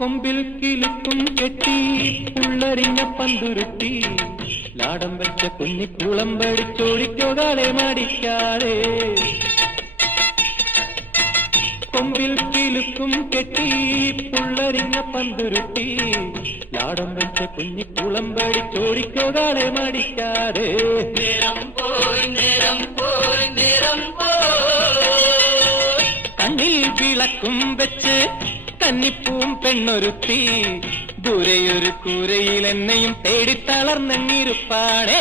கொம்பில் கிளிக்கும் செட்டி உள்ளறிந்த பந்துருட்டி லாடம் வச்ச குன்னி குளம்படி சோடிக்கோகாலே மடிக்காதே. கொம்பில் கிலுக்கும் கெட்டி புள்ளறிந்த பந்துருட்டி லாடம் வச்ச குன்னி குளம்படி சோடிக்கோகாலே மடிக்காதே. நேரம் போய் நேரம் போய் நேரம் போய். கண்ணில் விளக்கும் வச்சு കന്നിപ്പൂവും പെണ്ണൊരുത്തി. ദൂരെയൊരു കൂരയിൽ എന്നെയും പേടിത്തളർന്നെന്നിരുപ്പാടേ